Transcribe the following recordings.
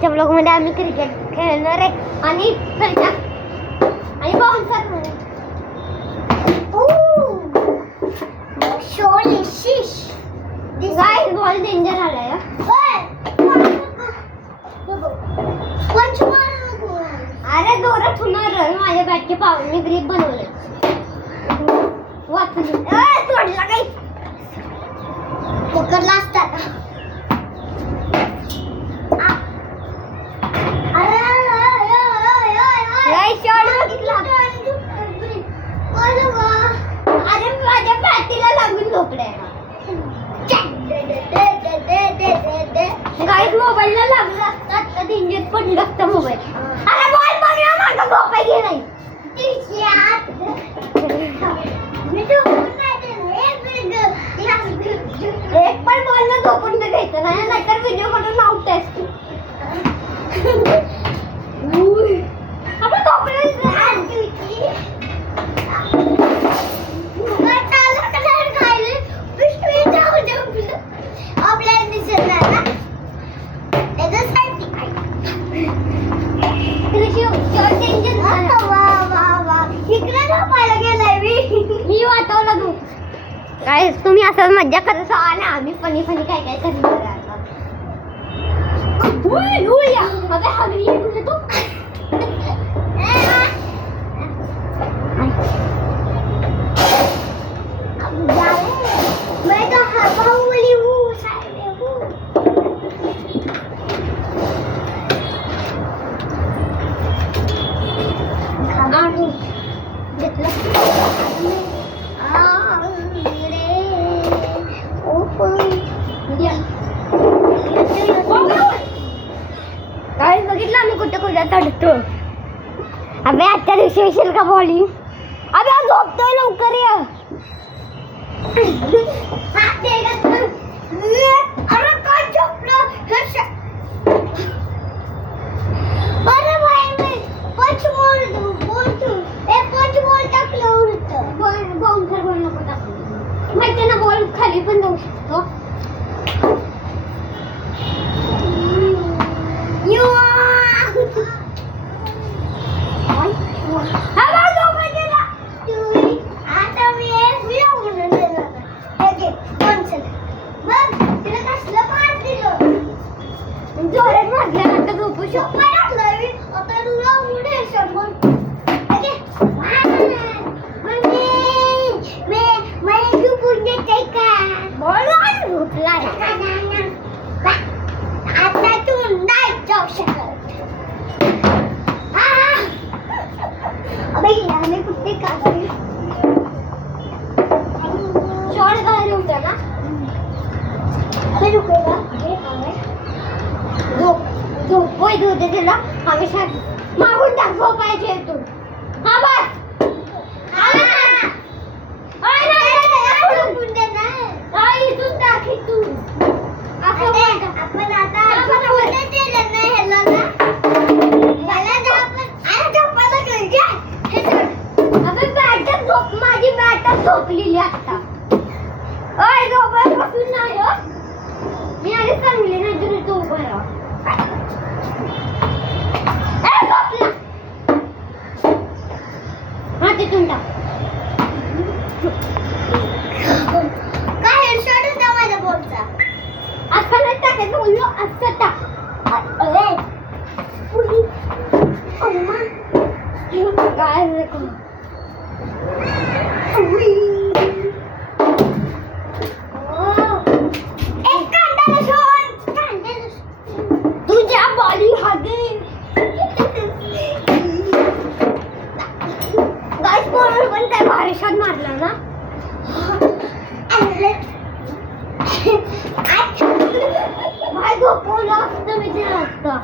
आजच्या ब्लॉगमध्ये आम्ही क्रिकेट खेळणार आहे आणि आणि बाउन्सर गाइस बॉल डेंजर आलाय अरे जोरात होणार माझ्या बॅटचे पावरने ग्रिप बनवले तोडला काही पकडला असता अरे माझ्या बॅटीला लागून झोपलाय गाईस मोबाईलला लागला असता आता डेंजर पडलं असतं मोबाईल अरे बॉल बघा माझा झोपाय गेलाय एक पण बॉल न झोपून घ्यायचं नाही नाहीतर व्हिडिओ कडून आउट आहे आपण मी वाचवलं तू काय तुम्ही असं मज्जा करत आणि आम्ही फनी फनी काय काय करणार आता अबे हगरी तुझे तू मैं तो बाहुबली हूँ साइड में हूँ काय बघितलं आम्ही कुठे कुठे चढतो अबे आजच्या दिवशी येशील का बॉलिंग अबे झोपतोय लवकर ये अरे काय झोपलं अरे भाई मी पंच बॉल टाकलं होतं बाउन्सर बॉल नको टाकलं माहिती ना बॉल खाली पण जाऊ शकतो जोरात मारल्यानंतर झोपू शकतो कुठे काय शॉर्ट बाहेर होत्या ना झोपय होते त्याला हमेशा मागून टाक झोपायचे तू हा बस इथून टाकी तू आपण आता माझी बॅटच झोपलेली आता अय झोपायला बसून नाही हो मी आधी चांगली नाही तुझी तू उभं राहा हा तिथून टाक काय हेडशॉट होता माझ्या बॉलचा असं नाही टाकायचं बोललो असं टाक काय तुझ्या बॉलिंग हागे गाइस बॉलर पण काय भारी शॉट मारला ना भाई झोपवलं असतं मी ते असतं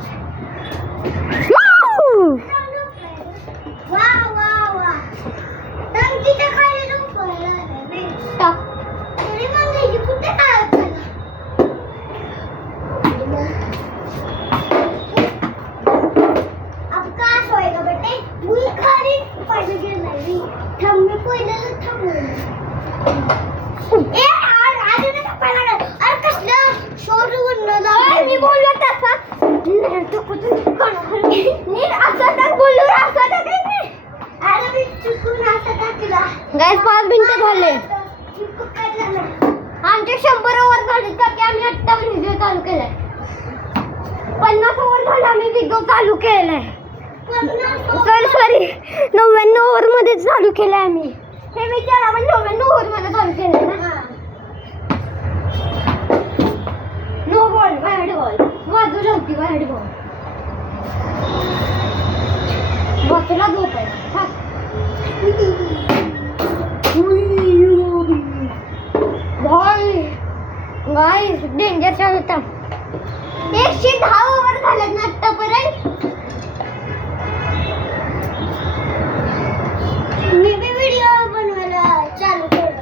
मी बोललो तसा गाईस 5 मिनिटं झाले. आमचे 100 ओव्हर झाले तर आम्ही 58 व्हिडिओ चालू केलाय. 50 ओव्हर झाले आम्ही व्हिडिओ चालू केलाय. सॉरी 99 ओव्हर मध्ये चालू केलाय आम्ही. हे विचार आपण 99 ओव्हर मध्ये चालू केलंय ना. नो बॉल बॅड बॉल बाजूला होती बॅड बॉल बाजूला झोप आहे. गाईस डेंजर शॉट होता. 110 ओव्हर झालेत ना आतापर्यंत. मी बी व्हिडिओ बनवायला चालू केलं.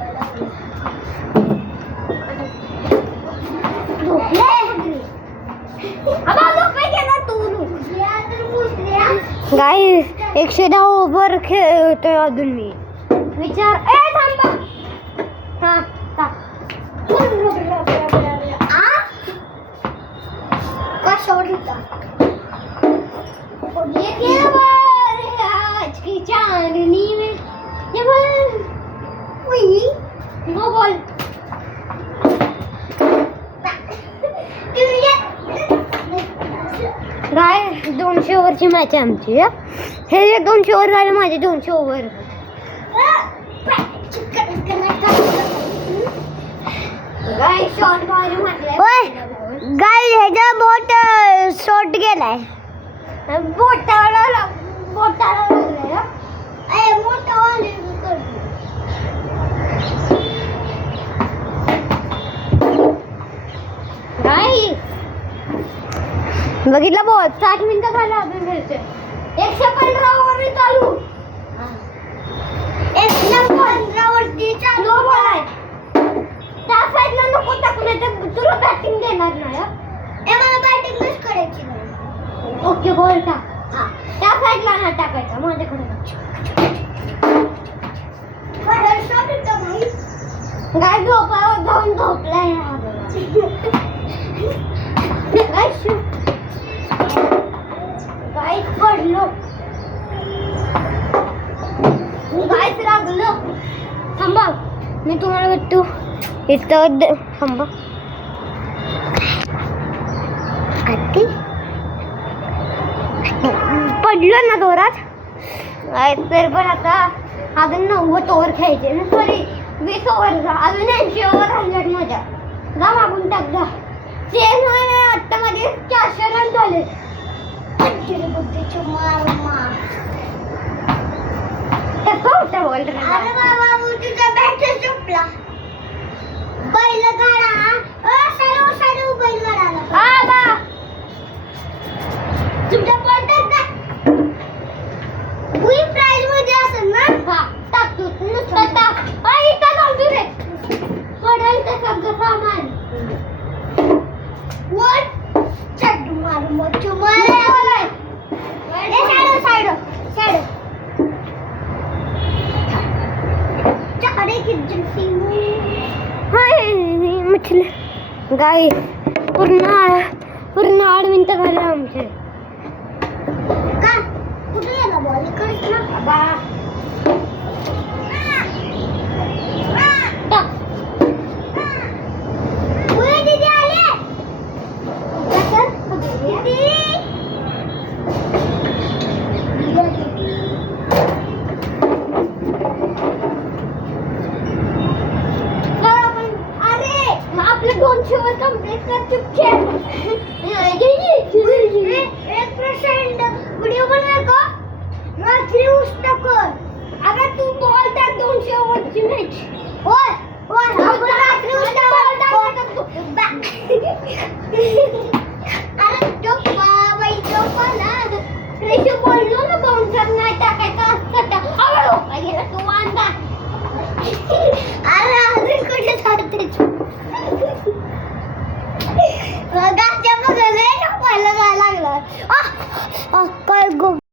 गाईस 110 ओव्हर खेळतोय अजून मी. विचार ए थांबा. हा आज की चांदनी में नो बॉल. गाय 200 ओव्हरची मॅच आहे आमची. हे 200 ओव्हर झाले माझे. 200 ओव्हर गाय शॉट मारे म्हटलं. गाय ह्याचा बोट शॉट गेलाय. बोटाला लागलाय. बघितलं बॉल 60 मिनिटं झालं अजून खेळतोय. 115 ओव्हर चालू. 115 वरती चालू बॉल आहे. त्या साईडला नको टाकू नाही तर तुला बॅटिंग देणार नाही. मला बॅटिंगच करायची नाही. ओके बॉल टाक. त्या साईडला नाही टाकायचा माझ्याकडे. गाय झोपावर जाऊन झोपलाय. गाय पडलो. गायच लागलो. थांबा मी तुम्हाला भेटतो इथं. थांबा पडलो ना जोरात. तर पण आता अजून 90 ओव्हर खेळायचे ना. Sorry 20 over. अजून 80 ओव्हर राहिल्यात माझ्या. जा मागून टाक जा. चेंज होणे आता मध्ये 400 रन झाले. होता बॉल. अरे बाबा तुझा बॅट चुकला. बैल गाडा बैल गाडा तुमच्या पडतात का? वी प्राइज मध्ये असेल ना. हा टाक तू नुसतं टाक. इथं जाऊ दे रे. पडेल ते सगळं सामान. वर चट मार मोठू मार. साइड चकडे की हाय मछली. गाय पूर्ण 8 मिनिटं झाले आमचे. का कुठे गेला बॉल? इकडेच ना बा. दीदी आले. आपले 200 वर कंप्लीट कर. चुपचाप 1% व्हिडिओ बनवाय का रात्री उष्ट कर. अगर तू बॉल टाक 200 ओव्हरची मॅच. होय आपण रात्री उष्ट बॉल टाक. अरे टोपा बाई टोपा ना. रेशो बोललो ना बाउन्सर नाही टाकायचा असतं. अरे गेला तू वांदा. अरे अजून कुठे थांबतेच. गाच्या बघायला लागला. काय गो